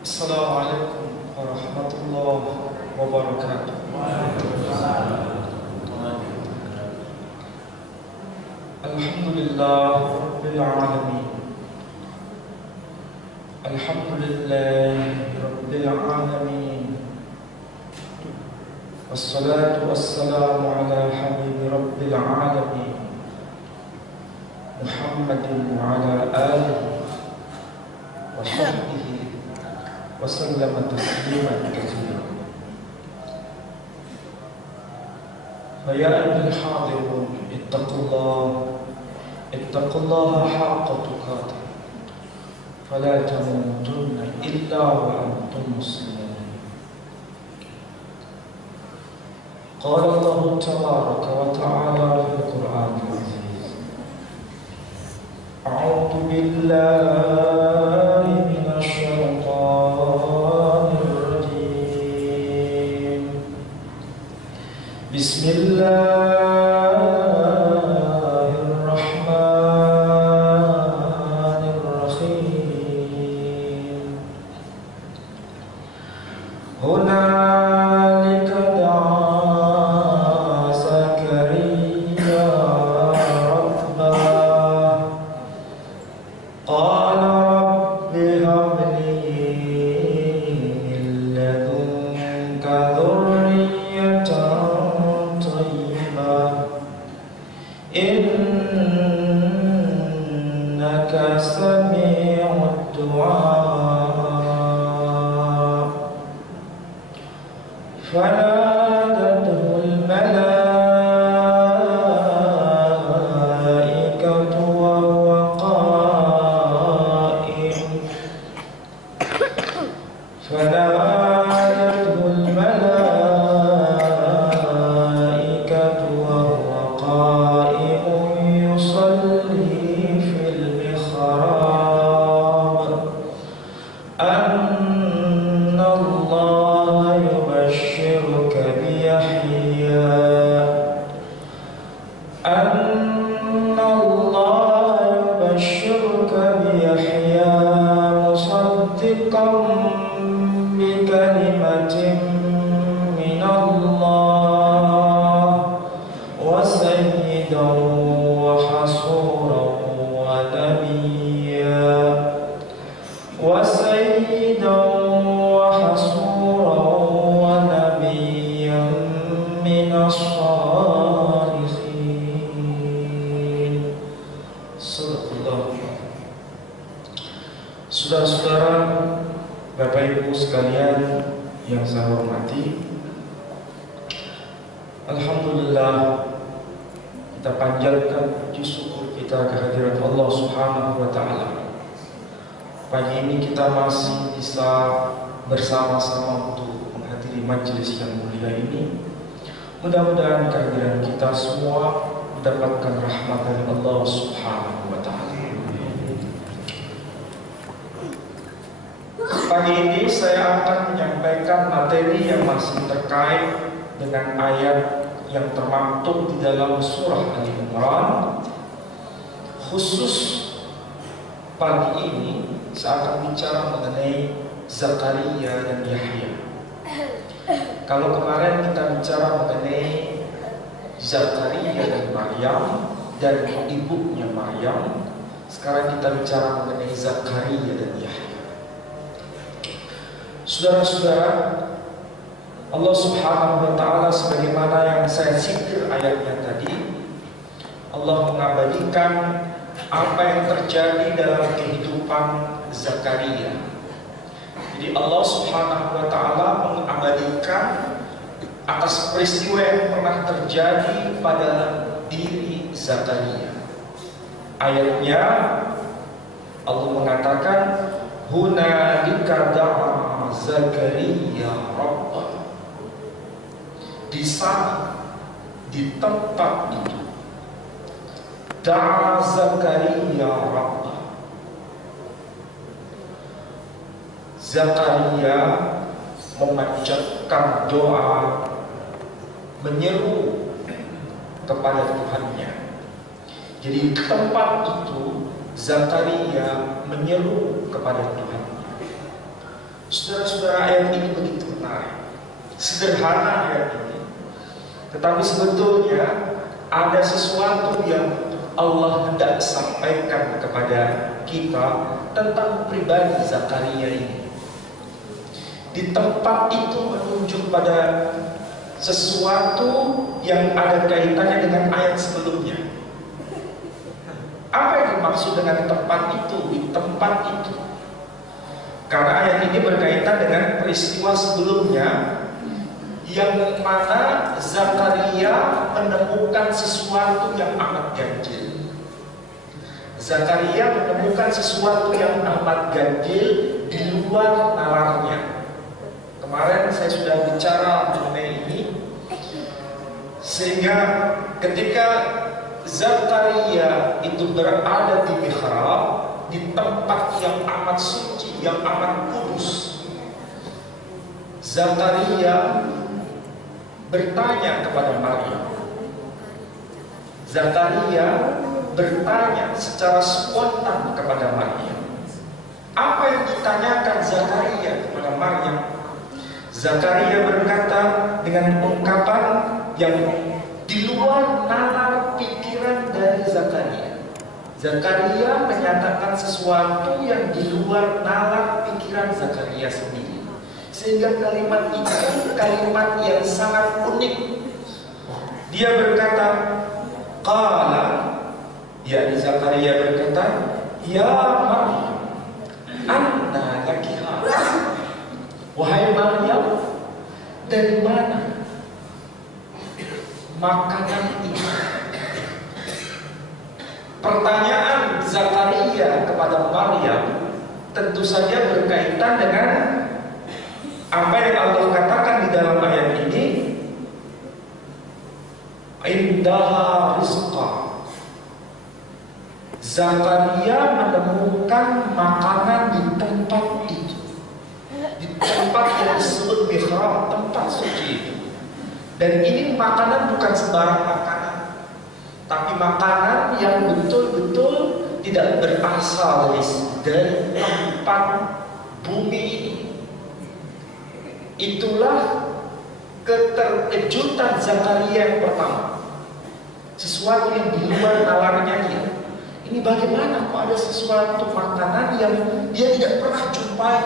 Assalamualaikum warahmatullahi wabarakatuh. Alhamdulillah Rabbil Alamin. Alhamdulillah Rabbil Alamin. Wassalatu wassalamu ala habibi Rabbil Alamin, Muhammadin wa ala alihi wa sahbihi wa sallama tasliman katsiran. Fa ya ayyuhal hadirun ittaqullaha haqqa tuqatih fala tamutunna illa wa antum muslimun. Qala Allah tabaraka wa ta'ala fil Qur'anil Aziz. A'udzu billahi minasy syaithanir rajim. Bismillahirrahmanirrahim. Hunalika da'a Zakariya rabbah qala rabbi habli min ladunka dhurriyyatan thayyibah innaka sami'ud du'a. فنادته الملائكة وهو قائم يصلي في المحراب أن الله يبشرك بيحيى مصدقا بكلمة من الله وسيدا وحصورا ونبيا من الصالحين. Saudara-saudara, Bapak Ibu sekalian yang saya hormati, alhamdulillah kita panjatkan puji syukur kita kehadirat Allah Subhanahu wa taala. Pagi ini kita masih bisa bersama-sama untuk menghadiri majelis yang mulia ini. Mudah-mudahan kehadiran kita semua mendapatkan rahmat dari Allah Subhanahu wa taala. Pagi ini saya akan menyampaikan materi yang masih terkait dengan ayat yang termaktub di dalam surah Ali Imran. Khusus pagi ini saya akan bicara mengenai Zakaria dan Yahya. Kalau kemarin kita bicara mengenai Zakaria dan Maryam dan ibunya Maryam, sekarang kita bicara mengenai Zakaria dan Yahya. Saudara-saudara, Allah Subhanahu wa taala sebagaimana yang saya singkir ayatnya tadi, Allah mengabadikan apa yang terjadi dalam kehidupan Zakaria. Jadi Allah Subhanahu wa taala mengabadikan atas peristiwa yang pernah terjadi pada diri Zakaria. Ayatnya Allah mengatakan hunalika da'a Zakaria rabbah. di sana, di tempat itu, da'a Zakaria Rabbah. Zakaria memanjatkan doa, menyeru kepada Tuhannya. Jadi tempat itu Zakaria menyeru kepada Tuhannya. Saudara-saudara, ayat ini begitu menarik. Sederhana ayat ini, tetapi sebetulnya ada sesuatu yang Allah hendak sampaikan kepada kita tentang pribadi Zakaria ini. Di tempat itu menunjuk pada sesuatu yang ada kaitannya dengan ayat sebelumnya. Apa yang dimaksud dengan tempat itu? Di tempat itu, karena ayat ini berkaitan dengan peristiwa sebelumnya, yang mana Zakaria menemukan sesuatu yang amat ganjil. Zakaria menemukan sesuatu yang amat ganjil di luar nalarnya. Kemarin saya sudah bicara mengenai ini, sehingga ketika Zakaria itu berada di mihrab, di tempat yang amat suci, yang amat kudus, Zakaria bertanya kepada Maryam. Zakaria bertanya secara spontan kepada Maryam. Apa yang ditanyakan Zakaria kepada Maryam? Zakaria berkata dengan ungkapan yang di luar nalar pikiran dari Zakaria. Zakaria menyatakan sesuatu yang di luar nalar pikiran Zakaria sendiri. Sehingga kalimat itu kalimat yang sangat unik. Dia berkata, qala, yakni Zakaria berkata, ya Maryam, anna laki hadha. Wahai Maryam, dari mana makanan ini? Pertanyaan Zakaria kepada Maryam tentu saja berkaitan dengan apa yang Allah katakan di dalam ayat ini, indaha rizqa. Zakaria menemukan makanan di tempat itu, di tempat yang disebut mihrab, tempat suci itu. Dan ini makanan bukan sembarang makanan, tapi makanan yang betul-betul tidak berasal dari tempat bumi ini. Itulah keterkejutan Zakaria yang pertama. Sesuatu yang di luar nalarnya dia. Ini bagaimana kok ada sesuatu makanan yang dia tidak pernah jumpai.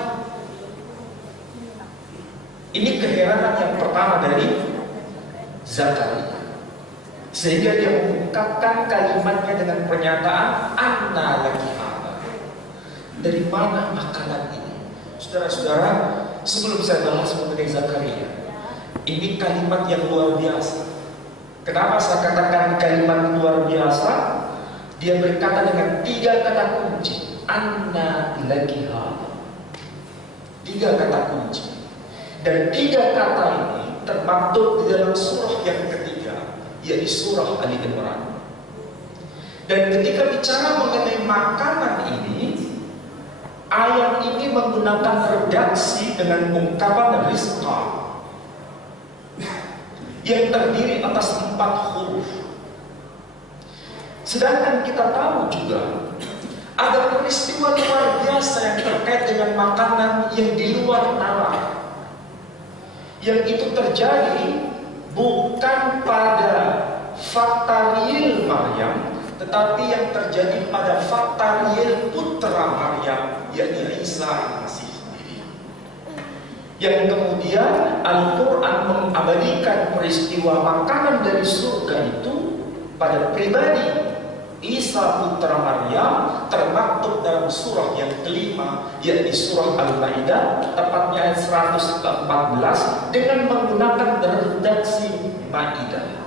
Ini keheranan yang pertama dari Zakaria. Sehingga dia mengungkapkan kalimatnya dengan pernyataan anna laki hadha. Dari mana makanan ini? Saudara-saudara, sebelum saya bahas mengenai Zakaria, ini kalimat yang luar biasa. Kenapa saya katakan kalimat luar biasa? Dia berkata dengan 3 kata kunci, anna laki hadha. 3 kata kunci. Dan 3 kata ini termaktub di dalam surah yang ketiga, yaitu surah Ali Imran. Dan ketika bicara mengenai makanan ini, ayat ini menggunakan redaksi dengan ungkapan rizqa yang terdiri atas 4 huruf. Sedangkan kita tahu juga ada peristiwa luar biasa yang terkait dengan makanan yang di luar nalar, yang itu terjadi bukan pada fakta real Maryam, tetapi yang terjadi pada fakta real putra Maryam, yakni Isa al-Masih sendiri. Yang kemudian Al-Quran mengabadikan peristiwa makanan dari surga itu pada pribadi Isa putra Maryam, termaktub dalam surah yang kelima, yakni surah Al-Maidah, tepatnya ayat 114, dengan menggunakan redaksi Maidah.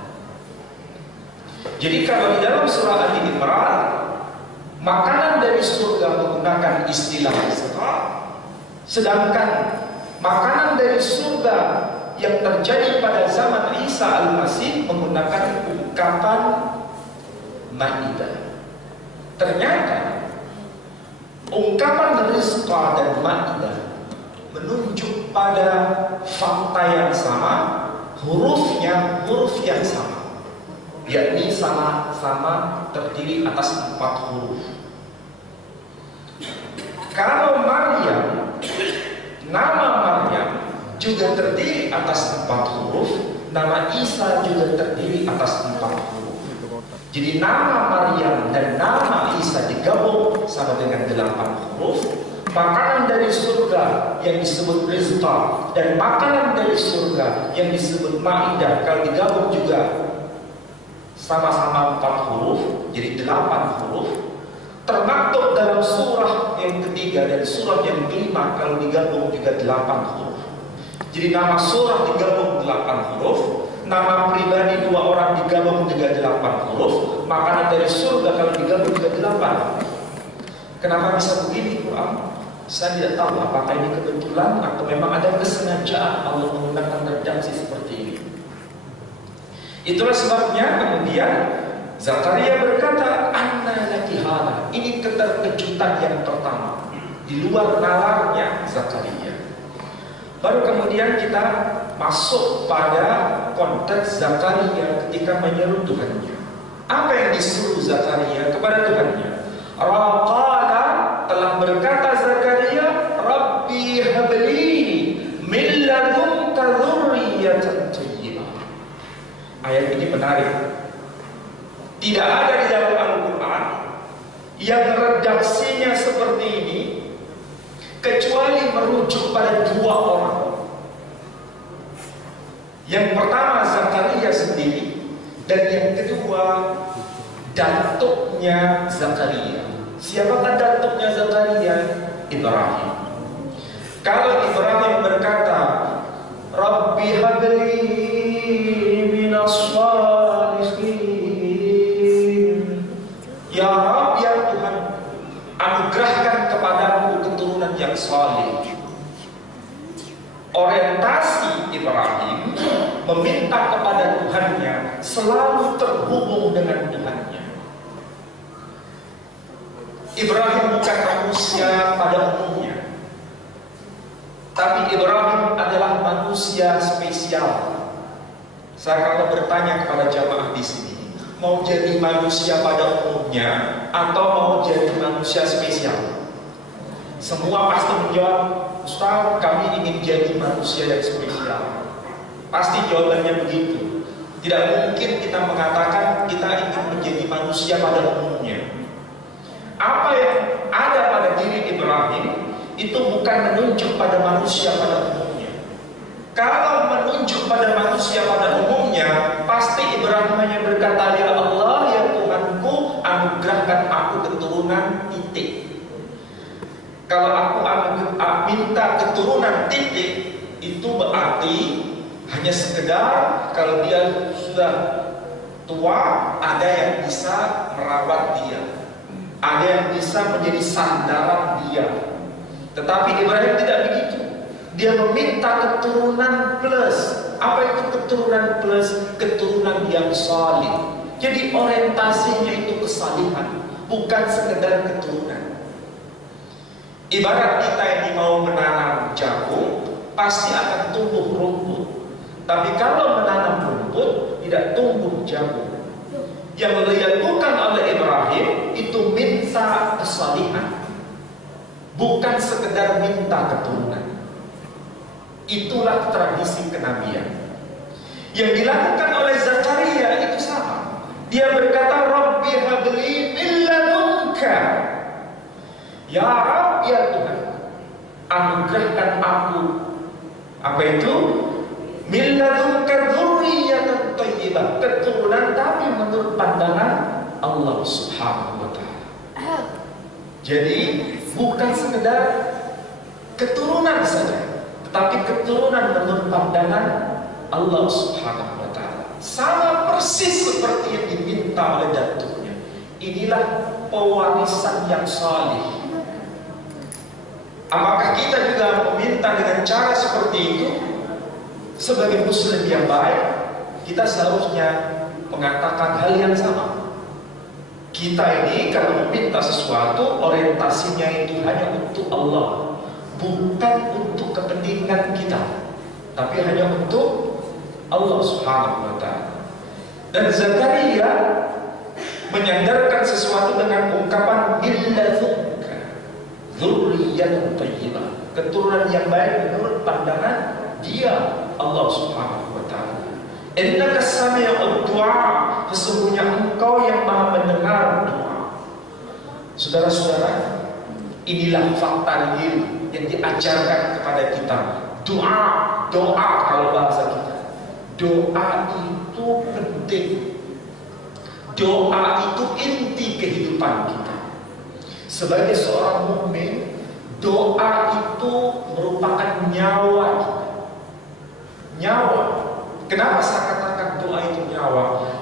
Jadi kalau di dalam surah Ali Imran, makanan dari surga menggunakan istilah rizqa, sedangkan makanan dari surga yang terjadi pada zaman Isa Al-Masih menggunakan ungkapan Maidah. Ternyata ungkapan rizqa dan Maidah menunjuk pada fakta yang sama, hurufnya huruf yang sama, yakni sama-sama terdiri atas 4 huruf. Kalau Maryam, nama Maryam juga terdiri atas 4 huruf, nama Isa juga terdiri atas 4 huruf. Jadi nama Maryam dan nama Isa digabung sama dengan 8 huruf. Makanan dari surga yang disebut rizqa dan makanan dari surga yang disebut Maidah kalau digabung juga sama-sama 4 huruf, jadi 8 huruf. Termaktub dalam surah yang ketiga dan surah yang kelima kalau digabung juga 8 huruf. Jadi nama surah digabung 8 huruf, nama pribadi 2 orang digabung juga 8 huruf, makanan dari surga kalau digabung juga 8. Kenapa bisa begini Quran? Saya tidak tahu apakah ini kebetulan atau memang ada kesengajaan Allah menggunakan redaksi seperti ini. Itulah sebabnya kemudian Zakaria berkata, "Anna laki hadha." Ini keterkejutan yang pertama di luar nalarnya Zakaria. Baru kemudian kita masuk pada konteks Zakaria ketika menyeru Tuhannya. Apa yang disuruh Zakaria kepada Tuhannya? Raqala, telah berkata Zakaria, Rabbi habli min ladunka dzurriyyatan thayyibah. Ayat ini menarik. Tidak ada di dalam Al-Quran yang redaksinya seperti ini kecuali merujuk pada 2 orang. Yang pertama Zakaria sendiri, dan yang kedua datuknya Zakaria. Siapakah datuknya Zakaria? Ibrahim. Kalau Ibrahim berkata, Rabbi habli minas shalihin, ya Rabb, ya Tuhan, anugerahkan kepadaku keturunan yang saleh. Orientasi Ibrahim meminta kepada Tuhannya selalu terhubung dengan Tuhannya. Ibrahim bukan manusia pada umumnya, tapi Ibrahim adalah manusia spesial. Saya kalau bertanya kepada jamaah di sini, mau jadi manusia pada umumnya atau mau jadi manusia spesial? Semua pasti menjawab, Ustaz, kami ingin jadi manusia yang spesial. Pasti jawabannya begitu. Tidak mungkin kita mengatakan kita ingin menjadi manusia pada umumnya. Apa yang ada pada diri Ibrahim itu bukan menunjuk pada manusia pada umumnya. Kalau menunjuk pada manusia pada umumnya, pasti Ibrahim hanya berkata, ya Allah, ya Tuhanku, anugerahkan aku keturunan titik. Kalau aku minta keturunan titik, itu berarti hanya sekedar kalau dia sudah tua, ada yang bisa merawat dia, ada yang bisa menjadi sandaran dia. Tetapi Ibrahim tidak begitu. Dia meminta keturunan plus. Apa itu keturunan plus? Keturunan yang salih. Jadi orientasinya itu kesalihan, bukan sekedar keturunan. Ibarat kita yang mau menanam jagung, pasti akan tumbuh rumput. Tapi kalau menanam rumput, tidak tumbuh jagung. Yang dilakukan oleh Ibrahim itu minta kesalihan, bukan sekedar minta keturunan. Itulah tradisi kenabian. Yang dilakukan oleh Zakaria itu sama. Dia berkata, Rabbi habli min ladunka. Ya Rabb, ya Tuhan, anugerahkan aku. Apa itu? Min ladunka dzurriyyatan thayyibah, keturunan tapi menurut pandangan Allah Subhanahu wa taala. Jadi bukan sekedar keturunan saja, tetapi keturunan menurut pandangan Allah Subhanahu wa taala. Sama persis seperti yang diminta oleh datuknya. Inilah pewarisan yang salih. Apakah kita juga meminta dengan cara seperti itu? Sebagai muslim yang baik, kita seharusnya mengatakan hal yang sama. Kita ini kalau meminta sesuatu, orientasinya itu hanya untuk Allah, bukan untuk kepentingan kita, tapi hanya untuk Allah Subhanahu wa ta'ala. Dan Zakaria menyandarkan sesuatu dengan ungkapan illadzuka dzurriyyatan thayyibah, keturunan yang baik menurut pandangan dia, Allah Subhanahu wa ta'ala. Innaka sami'ud du'a, sesungguhnya engkau yang maha mendengar doa. Saudara-saudara, inilah fakta real yang diajarkan kepada kita. Doa kalau bahasa kita. Doa itu penting. Doa itu inti kehidupan kita. Sebagai seorang mukmin, doa itu merupakan nyawa kita. Nyawa. Kenapa saya katakan doa itu nyawa?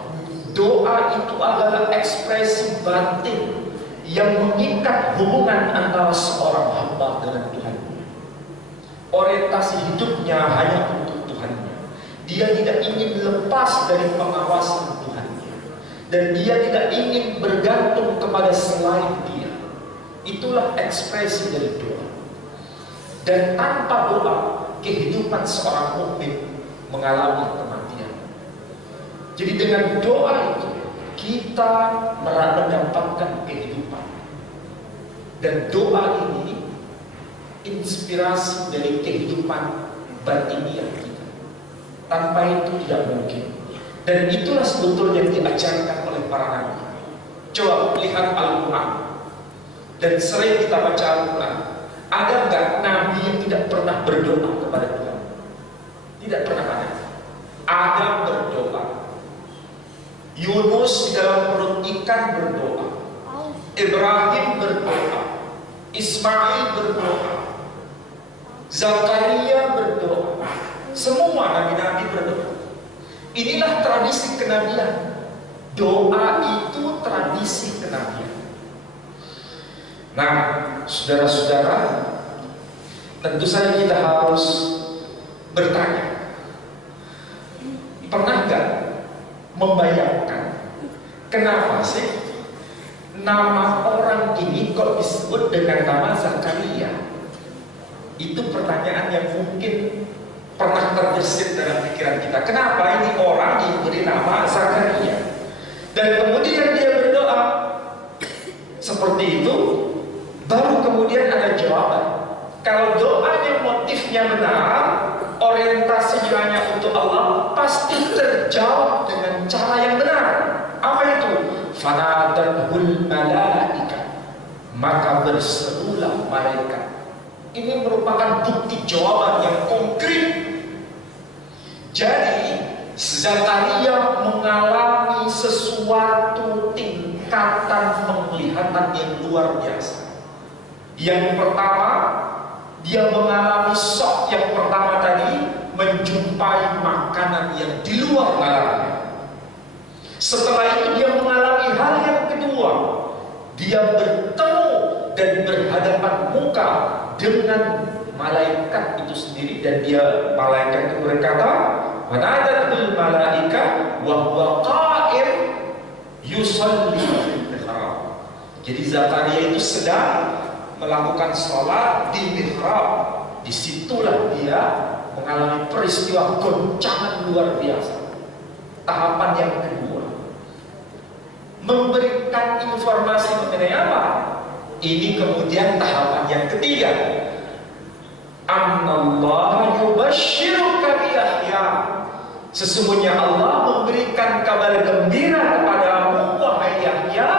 Doa itu adalah ekspresi batin yang mengikat hubungan antara seorang hamba dengan Tuhan. Orientasi hidupnya hanya untuk Tuhannya. Dia tidak ingin lepas dari pengawasan Tuhannya, dan dia tidak ingin bergantung kepada selain dia. Itulah ekspresi dari doa. Dan tanpa doa, kehidupan seorang mukmin mengalami kematian. Jadi dengan doa itu kita mendapatkan kehidupan. Dan doa ini inspirasi dari kehidupan batiniah kita. Tanpa itu tidak mungkin. Dan itulah sebetulnya yang diajarkan oleh para nabi. Coba lihat Al-Quran. Dan sering kita baca Al-Quran. Ada nggak nabi yang tidak pernah berdoa kepada Tuhan? Tidak pernah ada. Adam berdoa. Yunus di dalam perut ikan berdoa. Ibrahim berdoa. Ismail berdoa. Zakaria berdoa. Semua nabi-nabi berdoa. Inilah tradisi kenabian. Doa itu tradisi kenabian. Nah, saudara-saudara, tentu saja kita harus bertanya, pernah nggak membayangkan kenapa sih nama orang ini kok disebut dengan nama Zakaria? Itu pertanyaan yang mungkin pernah terbersit dalam pikiran kita. Kenapa ini orang diberi nama Zakaria? Dan kemudian dia berdoa seperti itu, baru kemudian ada jawaban. Kalau doanya motifnya benar, orientasinya hanya untuk Allah, pasti terjawab dengan cara yang benar. Apa itu? Fanadatul malaika, maka berserulah malaikat. Ini merupakan bukti jawaban yang konkret. Jadi Zakaria mengalami sesuatu tingkatan penglihatan yang luar biasa. Yang pertama, dia mengalami shock yang pertama tadi, menjumpai makanan yang di luar nalarnya. Setelah itu dia mengalami hal yang kedua, dia bertemu dan berhadapan muka dengan malaikat itu sendiri, dan malaikat itu berkata, "Wanadatul malaika wa huwa qa'im yusalli fil mihrab." Jadi Zakaria itu sedang melakukan sholat di mihrab. Disitulah dia mengalami peristiwa goncangan luar biasa. Tahapan yang kedua, memberikan informasi mengenai apa? Ini kemudian tahapan yang ketiga. Annallaha yubashshiruka bi Yahya. Sesungguhnya Allah memberikan kabar gembira kepadamu, wahai Yahya,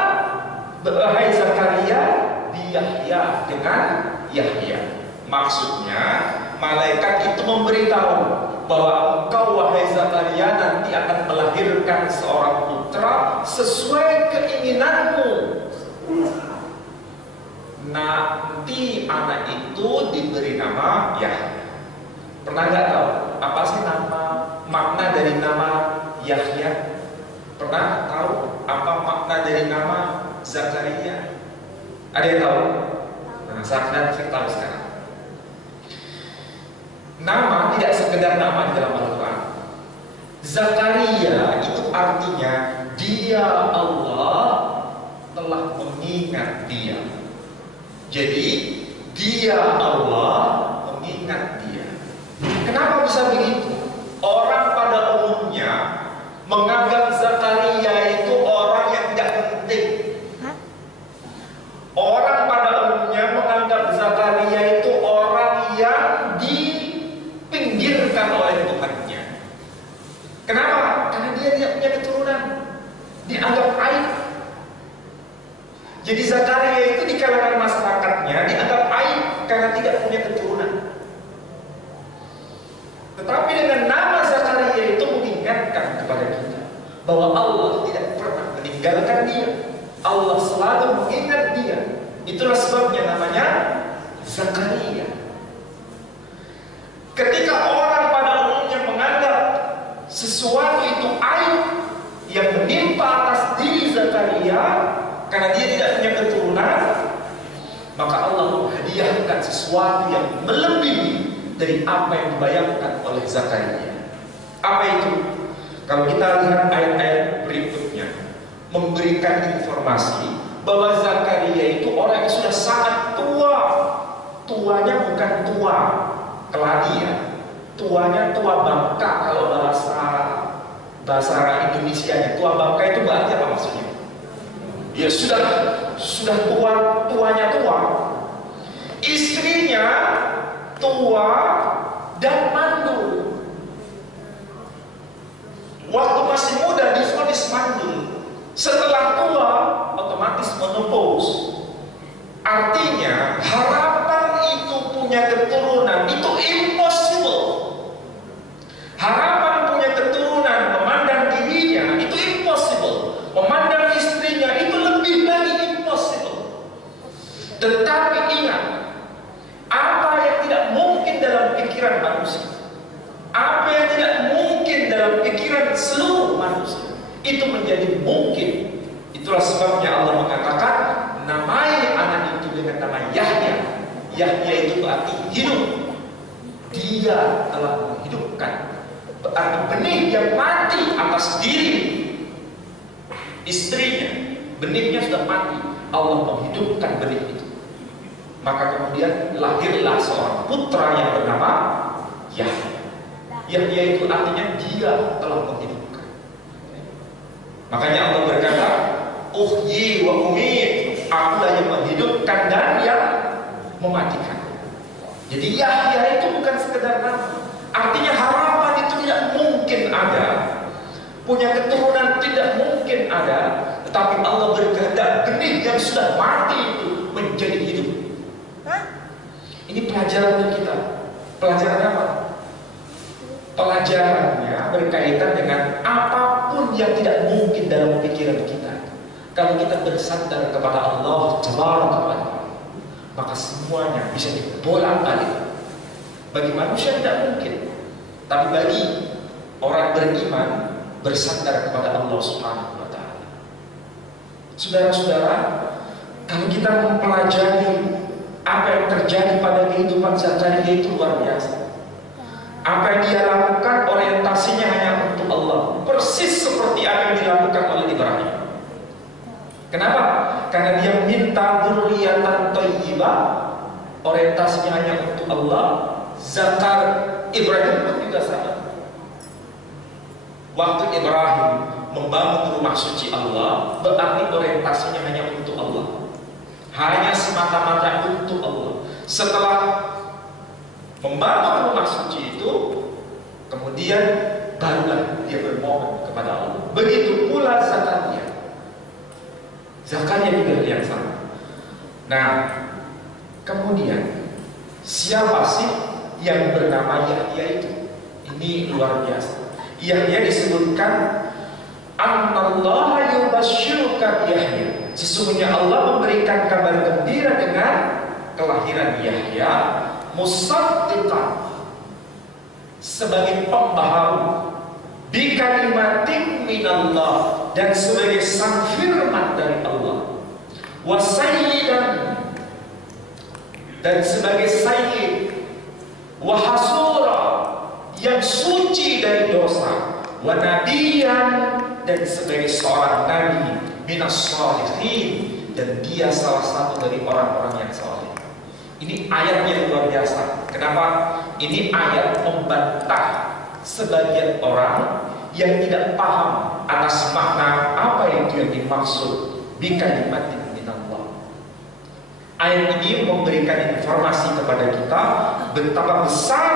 wahai Zakaria, bi Yahya, dengan Yahya. Maksudnya malaikat itu memberitahu bahwa engkau, wahai Zakaria, nanti akan melahirkan seorang putra sesuai keinginanmu. Nanti anak itu diberi nama Yahya. Pernah nggak tahu apa sih makna dari nama Yahya? Pernah tahu apa makna dari nama Zakaria? Ada yang tahu? Nah, saya tahu sekarang. Nama tidak sekedar nama di dalam Al-Quran. Zakaria itu artinya dia Allah telah mengingat dia. Jadi dia Allah mengingat dia. Kenapa bisa begitu? Orang pada umumnya menganggap Zakaria itu orang yang tidak penting. Orang pada umumnya menganggap Zakaria itu orang yang dipinggirkan oleh Tuhannya. Kenapa? Karena dia tidak punya keturunan, dianggap aib. Jadi Zakaria itu di kalangan masyarakatnya dianggap aib karena tidak punya keturunan. Tetapi dengan nama Zakaria itu mengingatkan kepada kita bahwa Allah tidak pernah meninggalkan dia. Allah selalu mengingat dia. Itulah sebabnya namanya Zakaria. Ketika orang pada umumnya menganggap sesuatu itu aib yang menimpa atas diri Zakaria karena dia tidak punya keturunan, maka Allah menghadiahkan sesuatu yang melebihi dari apa yang dibayangkan oleh Zakaria. Apa itu? Kalau kita lihat ayat-ayat berikutnya, memberikan informasi bahwa Zakaria itu orang yang sudah sangat tua. Tuanya bukan tua keladi ya, tuanya tua bangka. Kalau bahasa Indonesianya tua bangka itu berarti apa maksudnya? Ya sudah tuanya tua. Istrinya tua dan mandul. Waktu masih muda divonis mandul. Setelah tua otomatis menopause. Artinya harapan itu punya keturunan itu impossible. Harapan punya keturunan memandang dirinya itu impossible. Memandang istrinya itu lebih lagi impossible. Tetapi ingat, apa yang tidak mungkin dalam pikiran manusia, apa yang tidak mungkin dalam pikiran seluruh manusia, itu menjadi mungkin. Itulah sebabnya Allah mengatakan namai anak itu dengan nama Yahya. Yahya itu berarti hidup. Dia telah menghidupkan. Berarti benih yang mati atas diri istrinya, benihnya sudah mati, Allah menghidupkan benih itu. Maka kemudian lahirlah seorang putra yang bernama Yahya. Yahya itu artinya dia telah menghidupkan. Makanya Allah berkata, Uhyi wa umit, akulah yang menghidupkan dan yang mematikan. Jadi Yahya itu bukan sekedar nama. Artinya harapan itu tidak mungkin ada, punya keturunan tidak mungkin ada. Tetapi Allah berkehendak benih yang sudah mati itu menjadi hidup. Ini pelajaran untuk kita. Pelajaran apa? Pelajarannya berkaitan dengan apapun yang tidak mungkin dalam pikiran kita. Kalau kita bersandar kepada Allah Subhanahu, maka semuanya bisa dibolak-balik. Bagi manusia tidak mungkin, tapi bagi orang beriman bersandar kepada Allah Subhanahu wa Ta'ala. Saudara-saudara, kalau kita mempelajari apa yang terjadi pada kehidupan Zakaria itu luar biasa. Apa yang dia lakukan orientasinya hanya untuk Allah, persis seperti apa yang dilakukan oleh Ibrahim. Kenapa? Karena dia minta dzurriyyatan thayyibah, orientasinya hanya untuk Allah. Zakar Ibrahim pun juga sama. Waktu Ibrahim membangun rumah suci Allah, berarti orientasinya hanya untuk Allah, hanya semata-mata untuk Allah. Setelah membangun rumah suci itu, kemudian barulah dia bermohon kepada Allah. Begitu pula Zakaria. Zakaria juga yang sama. Nah, kemudian siapa sih yang bernama Yahya itu? Ini luar biasa. Yahya disebutkan Anallaha yubasyyiruka Yahya. Sesungguhnya Allah memberikan kabar gembira dengan kelahiran Yahya, musaddiqan, sebagai pembaharu, bikalimatin minallah, dan sebagai sang firman dari Allah, wasayyidan, dan sebagai sayyid, wa hasura, yang suci dari dosa, wa nabiyan, dan sebagai seorang nabi, minas sholihin, dan dia salah satu dari orang-orang yang saleh. Ini ayat yang luar biasa. Kenapa? Ini ayat membantah sebagian orang yang tidak paham atas makna apa yang dimaksud bikalimatin minallah. Ayat ini memberikan informasi kepada kita betapa besar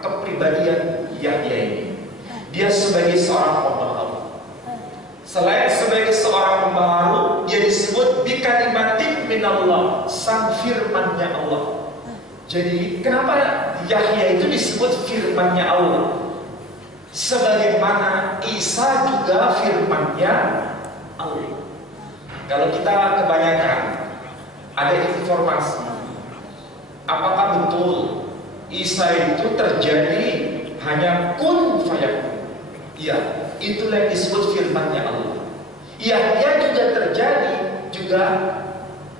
kepribadian Yahya ini. Dia sebagai seorang pembaharu. Selain sebagai seorang pembaharu, dia disebut bikalimatin minallah, sang firman-Nya Allah. Jadi kenapa Yahya itu disebut firman-Nya Allah? Sebagaimana Isa juga firman-Nya Allah. Kalau kita kebanyakan ada informasi, apakah betul Isa itu terjadi hanya kun fayakun? Iya, itulah yang disebut firman-Nya Allah. Yahya juga terjadi juga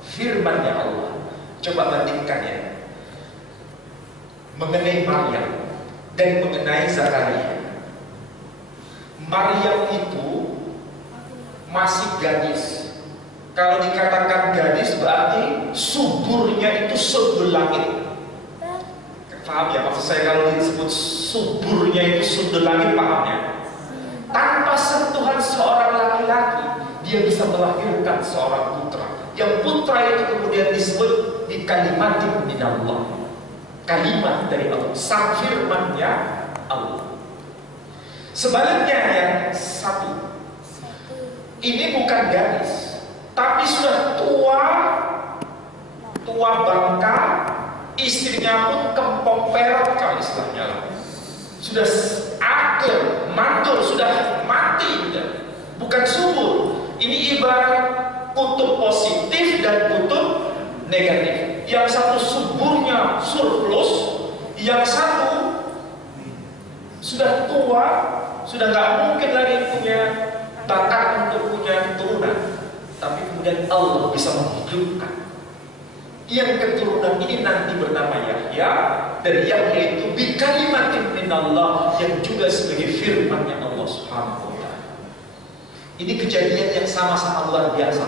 firman-Nya Allah. Coba bandingkan ya, mengenai Maryam dan mengenai Zakaria. Maryam itu masih gadis. Kalau dikatakan gadis berarti suburnya itu sebelum langit. Paham ya maksud saya kalau disebut suburnya itu sebelum langit, pahamnya? Tanpa sentuhan seorang laki-laki, dia bisa melahirkan seorang putra. Yang putra itu kemudian disebut di kalimatin minallah, kalimat dari Allah, sang firman-Nya Allah. Sebaliknya yang satu, ini bukan gadis, tapi sudah tua bangka, istrinya pun kempong perak kalau istilahnya lah. Sudah akhir, mantul, sudah mati, bukan subur. Ini ibarat kutub positif dan kutub negatif. Yang satu suburnya surplus, yang satu sudah tua, sudah nggak mungkin lagi punya bakat untuk punya keturunan. Tapi kemudian Allah bisa menghidupkan yang keturunan ini nanti bernama Yahya, dan Yahya itu bikalimatin minallah, yang juga sebagai firman-Nya Allah Subhanahu wa ta'ala. Ini kejadian yang sama-sama luar biasa.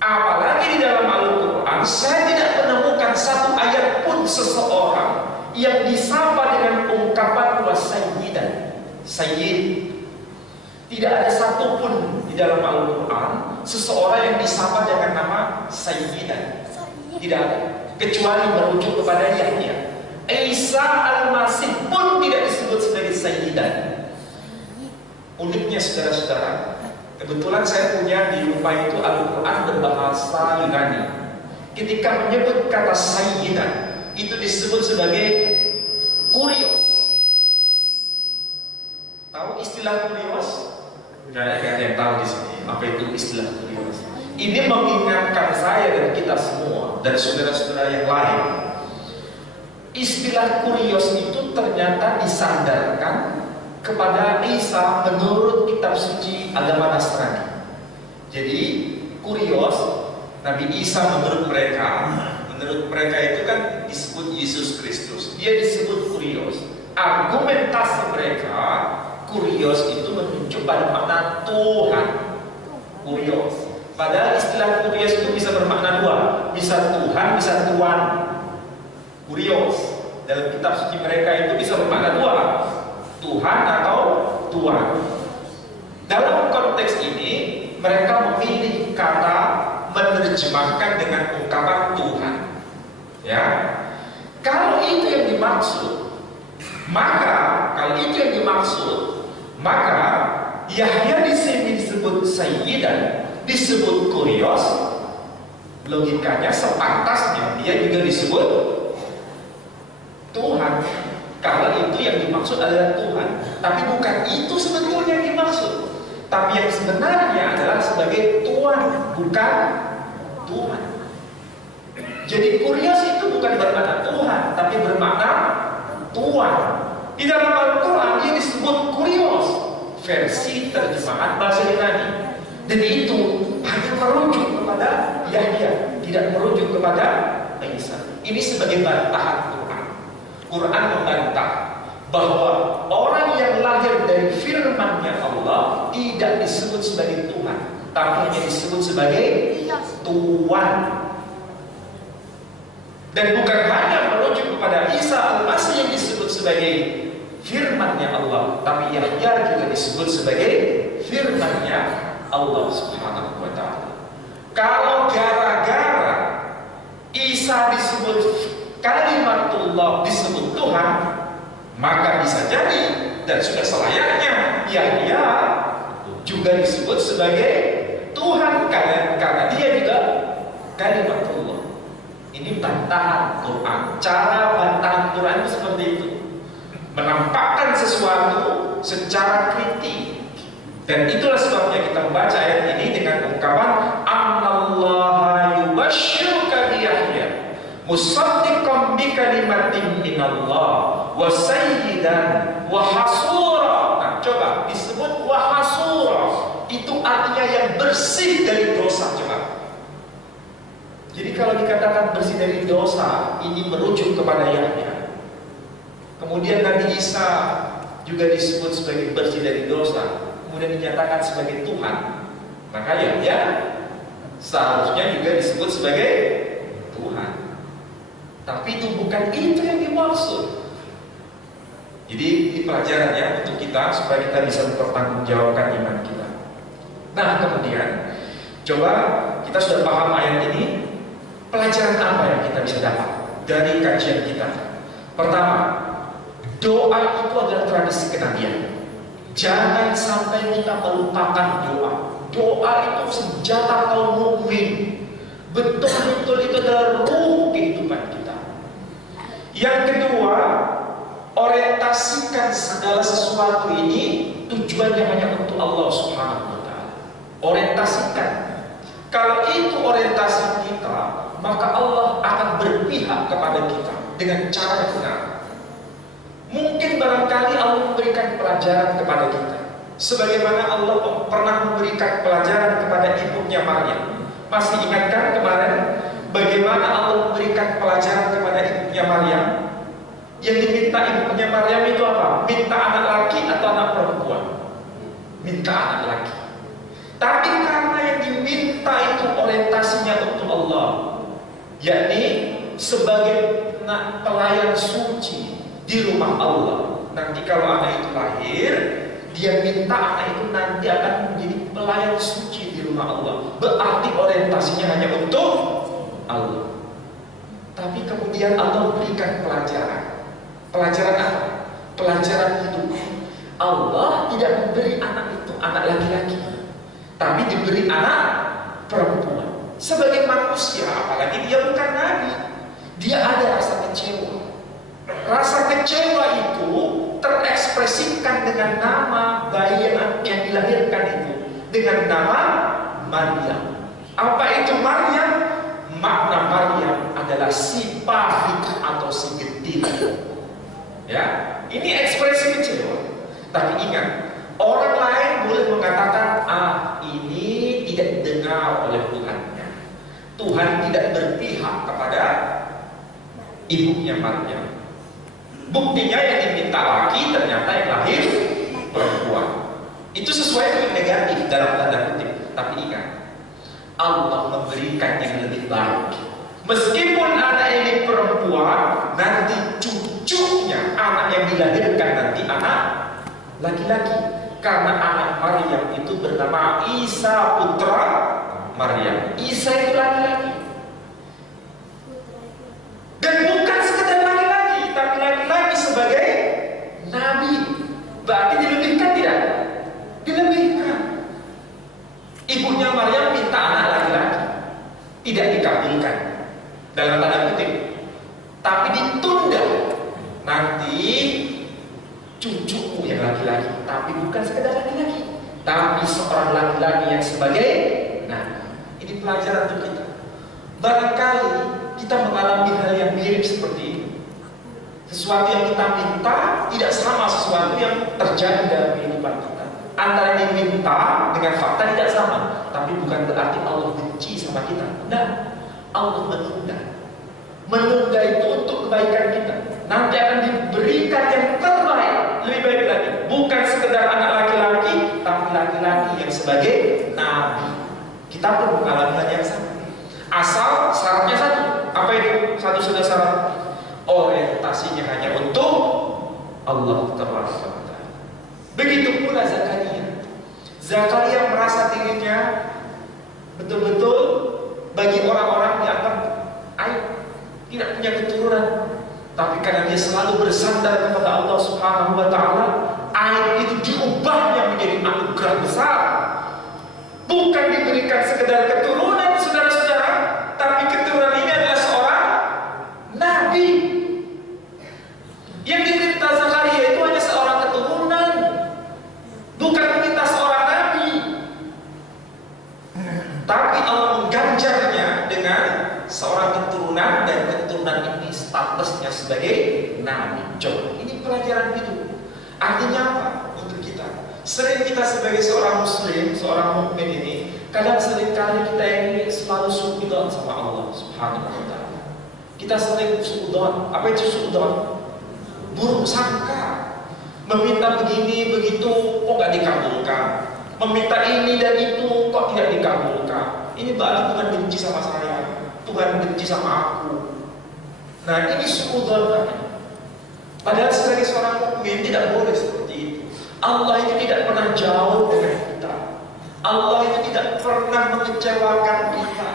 Apalagi di dalam Al-Quran, saya tidak menemukan satu ayat pun seseorang yang disapa dengan ungkapan wasayyidan, sayyid. Tidak ada satupun di dalam Al-Quran seseorang yang disapa dengan nama sayyidan. Tidak ada, kecuali merujuk kepada Yahya. Isa al-Masih pun tidak disebut sebagai sayyidan. Uniknya saudara-saudara, kebetulan saya punya di rumah itu Al-Quran berbahasa Yunani. Ketika menyebut kata sayyidan, itu disebut sebagai kurios. Tahu istilah kurios? Tidak ada yang tahu di sini apa itu istilah kurios. Ini mengingatkan saya dan kita semua dan saudara-saudara yang lain. Istilah kurios itu ternyata disandarkan kepada Isa menurut kitab suci agama Nasrani. Jadi kurios, Nabi Isa menurut mereka itu kan disebut Yesus Kristus. Dia disebut kurios. Argumentasi mereka, kurios itu menunjuk pada makna Tuhan. Kurios. Padahal istilah kurios itu bisa bermakna dua, bisa Tuhan, bisa Tuhan. Kurios dalam kitab suci mereka itu bisa bermakna dua, Tuhan atau Tuhan. Dalam konteks ini mereka memilih kata menerjemahkan dengan ungkapan Tuhan. Ya, kalau itu yang dimaksud, maka Yahya di sini disebut sayyidan, disebut kurios, logikanya sepantasnya dia juga disebut Tuhan. Kalau itu yang dimaksud adalah Tuhan, tapi bukan itu sebetulnya yang dimaksud. Tapi yang sebenarnya adalah sebagai Tuhan, bukan Tuhan. Jadi kurios itu bukan bermakna Tuhan, tapi bermakna Tuhan. Di dalam Al-Quran dia disebut kurios, versi terjemahan bahasa Yunani. Dan itu hanya merujuk kepada Yahya, tidak merujuk kepada Isa. Ini sebagai bantahan Quran. Quran membantah bahwa orang yang lahir dari firman-Nya Allah tidak disebut sebagai Tuhan, tapi hanya disebut sebagai Tuhan. Dan bukan hanya merujuk kepada Isa Al-Masih yang disebut sebagai firman-Nya Allah, tapi Yahya juga disebut sebagai firman-Nya Allah Subhanahu wa ta'ala. Kalau gara-gara Isa disebut kalimatullah, disebut Tuhan, maka bisa jadi dan sudah selayaknya Yahya juga disebut sebagai Tuhan karena dia juga kalimatullah. Ini bantahan Quran. Cara bantahan Quran itu seperti itu, menampakkan sesuatu secara kritik. Dan itulah sebabnya kita membaca ayat ini dengan ungkapan Anallaha yubashshiruka bi Yahya musaddiqan bi kalimatin minallah wa sayyidan wa hasura. Nah, coba disebut wa hasura, itu artinya yang bersih dari dosa. Coba. Jadi kalau dikatakan bersih dari dosa, ini merujuk kepada Yahya. Kemudian Nabi Isa juga disebut sebagai bersih dari dosa, kemudian dinyatakan sebagai Tuhan, maka Yahya seharusnya juga disebut sebagai Tuhan. Tapi itu bukan itu yang dimaksud. Jadi ini pelajarannya untuk kita supaya kita bisa mempertanggungjawabkan iman kita. Nah, kemudian coba kita sudah paham ayat ini, pelajaran apa yang kita bisa dapat dari kajian kita? Pertama, doa itu adalah tradisi kenabian. Jangan sampai kita melupakan doa. Doa itu senjata kaum mukmin. Betul-betul itu adalah ruh kehidupan kita. Yang kedua, orientasikan segala sesuatu ini tujuannya hanya untuk Allah Subhanahu wa ta'ala. Orientasikan. Kalau itu orientasi kita, maka Allah akan berpihak kepada kita dengan cara yang benar. Mungkin barangkali Allah memberikan pelajaran kepada kita, sebagaimana Allah pernah memberikan pelajaran kepada ibunya Maryam. Masih ingatkan kemarin bagaimana Allah memberikan pelajaran kepada ibunya Maryam? Yang diminta ibunya Maryam itu apa? Minta anak laki atau anak perempuan? Minta anak laki. Tapi karena yang diminta itu orientasinya untuk Allah, yakni sebagai pelayan suci di rumah Allah. Nanti kalau anak itu lahir, dia minta anak itu nanti akan menjadi pelayan suci di rumah Allah. Berarti orientasinya hanya untuk Allah. Tapi kemudian Allah berikan pelajaran. Pelajaran apa? Pelajaran hidup. Allah tidak memberi anak itu anak laki-laki, tapi diberi anak perempuan. Sebagai manusia, apalagi dia bukan nabi, dia ada rasa kecewa. Rasa kecewa itu terekspresikan dengan nama bayi yang dilahirkan itu, dengan nama Maryam. Apa itu Maryam? Makna Maryam adalah si pahit atau si getir. Ya, ini ekspresi kecewa. Tapi ingat, orang lain boleh mengatakan, ini tidak didengar oleh Tuhannya. Tuhan tidak berpihak kepada ibunya Maryam. Buktinya yang diminta laki ternyata yang lahir perempuan. Itu sesuai dengan negatif dalam tanda kutip. Tapi ingat, Allah memberikan yang lebih baik. Meskipun anak ini perempuan, nanti cucunya, anak yang dilahirkan nanti anak laki-laki. Karena anak Maryam itu bernama Isa putra Maryam. Isa itu laki-laki. Dan bukan sekedar laki-laki, tapi laki-laki sebagai nabi. Berarti dilebihkan tidak? Dilebihkan. Ibunya Maryam minta anak laki-laki, tidak dikabulkan dalam tanda kutip, tapi ditunda. Nanti cucumu yang laki-laki, tapi bukan sekedar laki-laki, tapi seorang laki-laki yang sebagai ini pelajaran untuk kita. Barangkali kita mengalami hal yang mirip seperti ini. Sesuatu yang kita minta tidak sama sesuatu yang terjadi dalam kehidupan kita. Antara yang diminta dengan fakta tidak sama, tapi bukan berarti Allah benci sama kita. Nah, Allah menunda. Menunda itu untuk kebaikan kita. nanti akan diberikan yang terbaik, lebih baik lagi. Bukan sekedar anak laki-laki, tapi laki-laki yang sebagai nabi. Kita pun mengalami hal yang sama. Asal syaratnya satu. Apa itu? Satu sudah syarat. Orientasinya hanya untuk Allah Taala. Begitu pula Zakaria. Zakaria merasa dirinya betul-betul bagi orang-orang dianggap aib, tidak punya keturunan. Tapi karena dia selalu bersandar kepada Allah Subhanahu wa Ta'ala, aib itu diubahnya menjadi anugerah besar. Bukan diberikan sekedar keturunan, saudara-saudara, tapi keturunan ini adalah seorang nabi. Yang diminta Zakaria itu hanya seorang keturunan, bukan meminta seorang nabi. Tapi Allah mengganjarnya dengan seorang keturunan, dan keturunan ini statusnya sebagai nabi. Coba, ini pelajaran hidup. Artinya apa untuk kita? Sering kita sebagai seorang muslim, seorang mukmin ini, kadang seringkali kita ini selalu suudzon sama Allah Subhanahu wa Ta'ala. Kita sering suudzon. Apa itu suudzon? Buruk sangka. Meminta begini begitu kok nggak dikabulkan. Meminta ini dan itu kok tidak dikabulkan. Ini berarti Tuhan benci sama saya, Tuhan benci sama aku. Nah, ini suudzon. Padahal sebagai seorang mukmin tidak boleh seperti itu. Allah itu tidak pernah jauh dengan kita. Allah itu tidak pernah mengecewakan kita.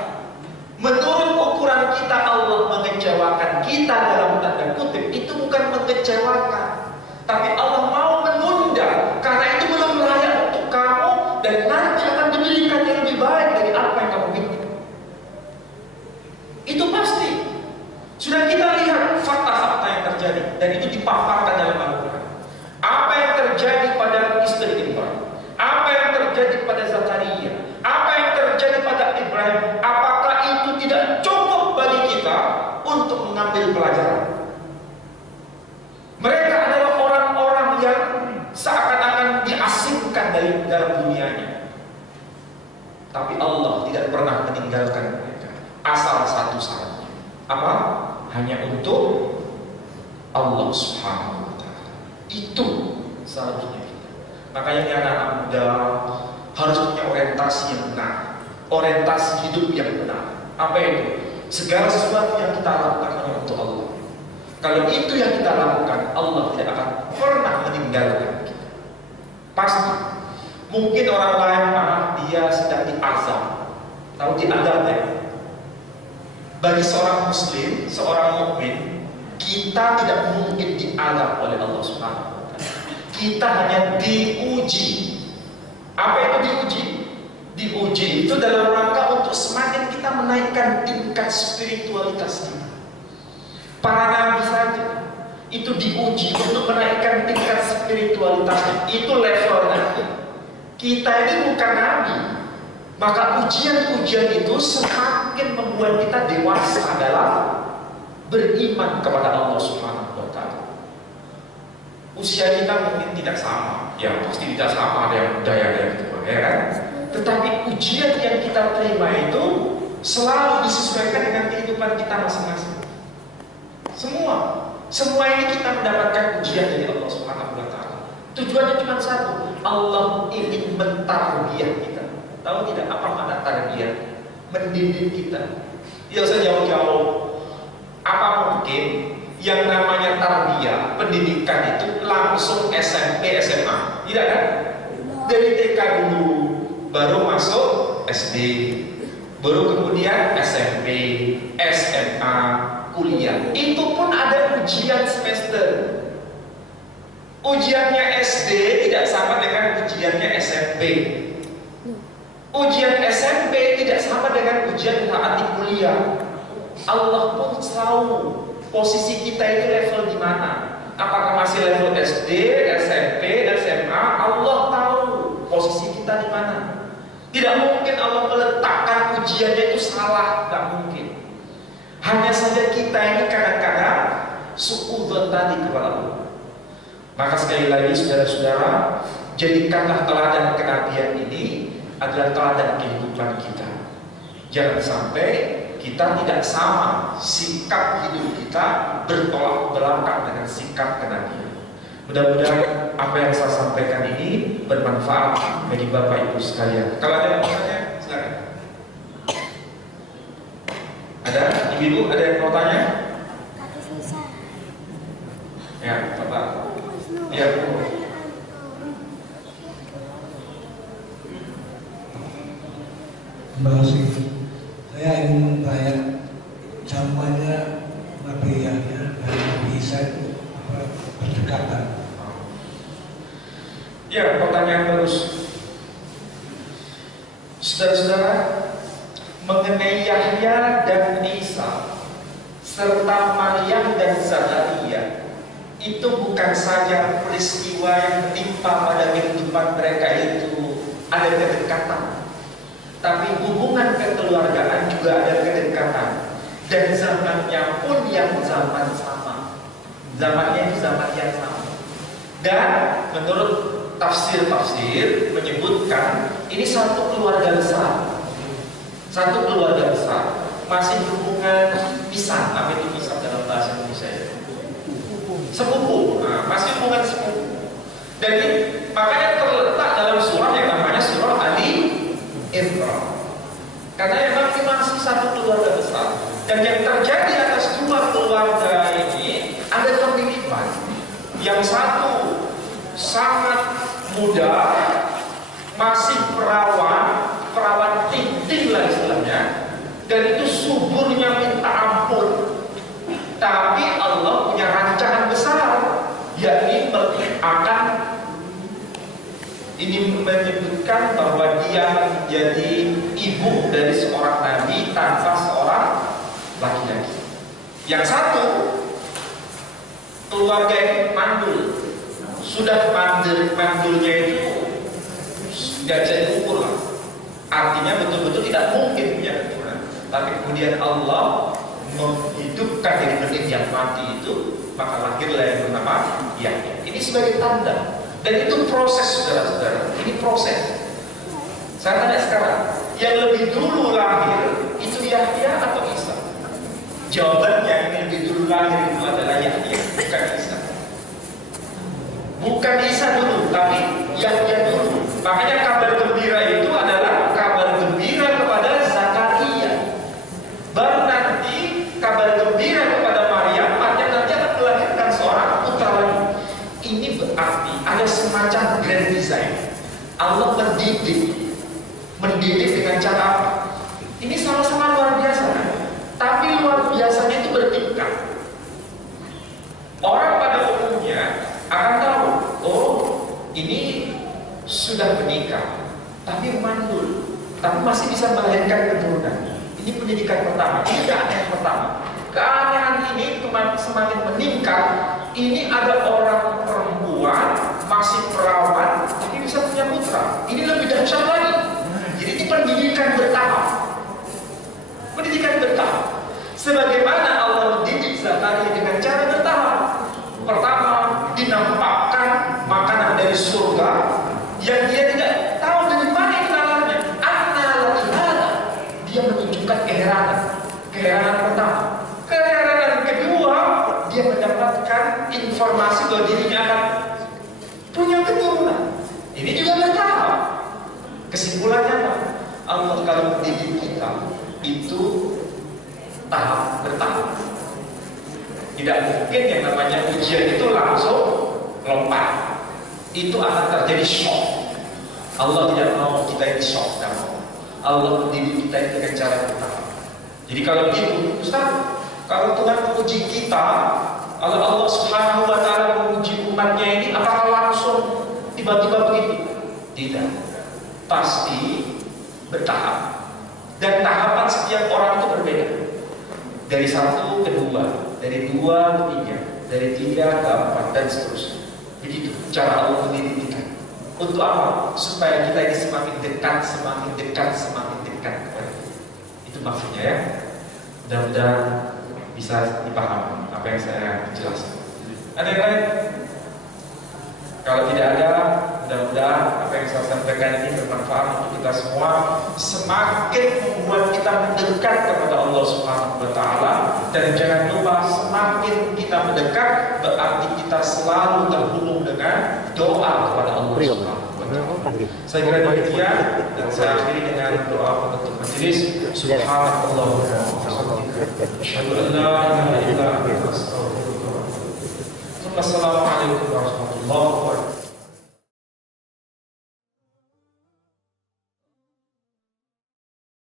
Menurut ukuran kita, Allah mengecewakan kita dalam tanda kutip. Itu bukan mengecewakan, tapi Allah mau menunda karena itu belum layak untuk kamu, dan nanti akan diberikan yang lebih baik dari apa yang kamu minta. Itu pasti. Sudah kita lihat fakta-fakta yang terjadi, dan itu dipaparkan dalam Al-Quran. Apa yang terjadi pada istri Ibrahim, apa yang terjadi pada Zakaria, apa yang terjadi pada Ibrahim, apakah itu tidak cukup bagi kita untuk mengambil pelajaran? Mereka adalah orang-orang yang seakan-akan diasingkan dari dalam dunianya, tapi Allah tidak pernah meninggalkan mereka. Asal satu syaratnya, apa? Hanya untuk Allah Subhanahu wa Ta'ala. Itu seharusnya kita. Makanya anak-anak muda harus punya orientasi yang benar, orientasi hidup yang benar. Apa itu? Segala sesuatu yang kita lakukan hanya untuk Allah. Kalau itu yang kita lakukan, Allah tidak akan pernah meninggalkan kita. Pasti. Mungkin orang lain dia sedang diazab. Tahu diazab ya? Bagi seorang muslim, seorang mukmin, kita tidak mungkin diazab oleh Allah Subhanahu wa Ta'ala. Kita hanya diuji. Apa itu diuji? Diuji itu dalam rangka untuk semakin kita menaikkan tingkat spiritualitas kita. Para nabi saja itu diuji untuk menaikkan tingkat spiritualitasnya. Itu levelnya. Kita ini bukan nabi, maka ujian-ujian itu semakin membuat kita dewasa dalam beriman kepada Allah Subhanahu wa Ta'ala. Usia kita mungkin tidak sama, ya pasti tidak sama, ada yang muda, ada yang tua, ya kan? Tetapi ujian yang kita terima itu selalu disesuaikan dengan kehidupan kita masing-masing. Semua ini kita mendapatkan ujian dari Allah Subhanahu wa Ta'ala. Tujuannya cuma satu, Allah ingin mentarbiyah kita. Tahu tidak apa makna tarbiyah? Mendidik kita. Tidak usah jauh-jauh. Apa mungkin yang namanya tarbiyah, pendidikan itu langsung SMP, SMA? Tidak kan? Dari TK dulu, baru masuk SD, baru kemudian SMP, SMA, kuliah. Itu pun ada ujian semester. Ujiannya SD tidak sama dengan ujiannya SMP. Ujian SMP tidak sama dengan ujian saat di kuliah. Allah pun tahu posisi kita ini level di mana. Apakah masih level SD, SMP, SMA? Allah tahu posisi kita di mana. Tidak mungkin Allah meletakkan ujiannya itu salah, tidak mungkin. Hanya saja kita ini kadang-kadang suudzon tadi kepada Allah. Maka sekali lagi saudara-saudara, jadikanlah teladan kenabian ini adalah teladan kehidupan kita. Jangan sampai kita tidak sama sikap hidup kita bertolak belakang dengan sikap kenabian. Mudah-mudahan apa yang saya sampaikan ini bermanfaat bagi Bapak Ibu sekalian. Kalau ada yang mau tanya, silakan. Ada ibu-ibu, ada yang mau tanya? Ya, Bapak. Ya, Bu. Terima kasih. Saya ingin tanya, zamannya Nabi Yahya dan Nabi Isa itu berdekatan. Ya, pertanyaan bagus. Saudara-saudara, mengenai Yahya dan Isa serta Maryam dan Zakaria, itu bukan saja peristiwa yang menimpa pada kehidupan mereka itu ada kedekatan, tapi hubungan kekeluargaan juga ada kedekatan. Dan zamannya pun yang zaman sama. Zamannya itu zaman yang sama. Dan menurut tafsir-tafsir menyebutkan ini satu keluarga besar. Satu keluarga besar. Masih hubungan pisah. Apa itu pisah dalam bahasa Indonesia? Sepupu. Nah, masih hubungan sepupu. Jadi makanya terletak dalam surah yang namanya surah Ali Imran. Karena memang ini masih satu keluarga besar. Dan yang terjadi atas dua keluarga ini ada kemiripan. Yang satu sangat muda, masih perawan tinggi lah istilahnya, dan itu suburnya minta ampun. Tapi Allah punya rancangan besar, yakni akan ini menyebutkan bahwa dia menjadi ibu dari seorang nabi tanpa seorang laki-laki. Yang satu keluarga ini mandul, sudah mandulnya itu nggak jadi ukur lah. Artinya betul-betul tidak mungkin punya keturunan. Tapi kemudian Allah menghidupkan dari benih yang mati itu, maka lahirlah yang bernama Yahya. Ini sebagai tanda. Dan itu proses, saudara-saudara. Ini proses. Saya tanya sekarang, yang lebih dulu lahir itu Yahya atau Isa? Jawabannya yang lebih dulu lahir itu adalah Yahya, bukan Isa. Bukan Isa dulu, tapi Yahya dulu. Makanya kabar gembira itu adalah kabar gembira kepada Zakaria. Baru nanti kabar gembira kepada Maryam nanti akan melahirkan seorang putra lagi. Ini berarti ada semacam grand design. Allah mendidik dengan cara apa? Ini sama-sama luar biasa, kan? Tapi luar biasanya itu bertingkat. Orang pada umumnya akan tahu, oh ini sudah menikah, tapi mandul, tapi masih bisa melahirkan keturunan. Ini pendidikan pertama. Ini keanehan yang pertama. Keanehan ini semakin meningkat. Ini ada orang perempuan masih perawan, tapi bisa punya putra. Ini lebih dahsyat lagi. Jadi ini pendidikan bertahap. Pendidikan bertahap. Sebagaimana Allah mendidik Zakaria dengan cara bertahap. Pertama, dinampakkan makanan dari surga yang dia tidak tahu dari mana kenalannya. Dia menunjukkan keheranan pertama. Keheranan kedua, dia mendapatkan informasi bahwa dirinya akan punya keturunan. Ini juga bertahap. Kesimpulannya apa? Allah kalau mendidik kita itu bertahap. Tidak mungkin yang namanya ujian itu langsung lompat. Itu akan terjadi shock. Allah tidak mau kita ini shock. Allah mendidik kita itu dengan cara bertahap. Jadi kalau gitu, Ustaz, kalau Tuhan menguji kita, kalau Allah Subhanahu wa Ta'ala menguji umatnya ini, apakah langsung tiba-tiba begitu? Tidak. Pasti bertahap. Dan tahapan setiap orang itu berbeda. Dari 1 ke 2, dari 2 ke 3, dari 3 ke 4, dan seterusnya. Begitu cara Allah mendidik kita. Untuk apa? Supaya kita ini semakin dekat kepada Dia. Itu maksudnya ya. Mudah-mudahan bisa dipahami apa yang saya jelaskan. Ada yang lain? Kalau tidak ada, mudah-mudahan apa yang saya sampaikan ini bermanfaat untuk kita semua, semakin membuat kita mendekat kepada Allah Subhanahu Subhanahu wa taala. Dan jangan lupa semakin kita mendekat berarti kita selalu terhubung dengan doa kepada Allah Subhanahu wa taala. Saya kira demikian dan saya akhiri dengan doa penutup majelis. Subhanallah wa bihamdihi, asyhadu an la ilaha illa anta, astaghfiruka wa atubu ilaik. Assalamualaikum warahmatullahi wabarakatuh.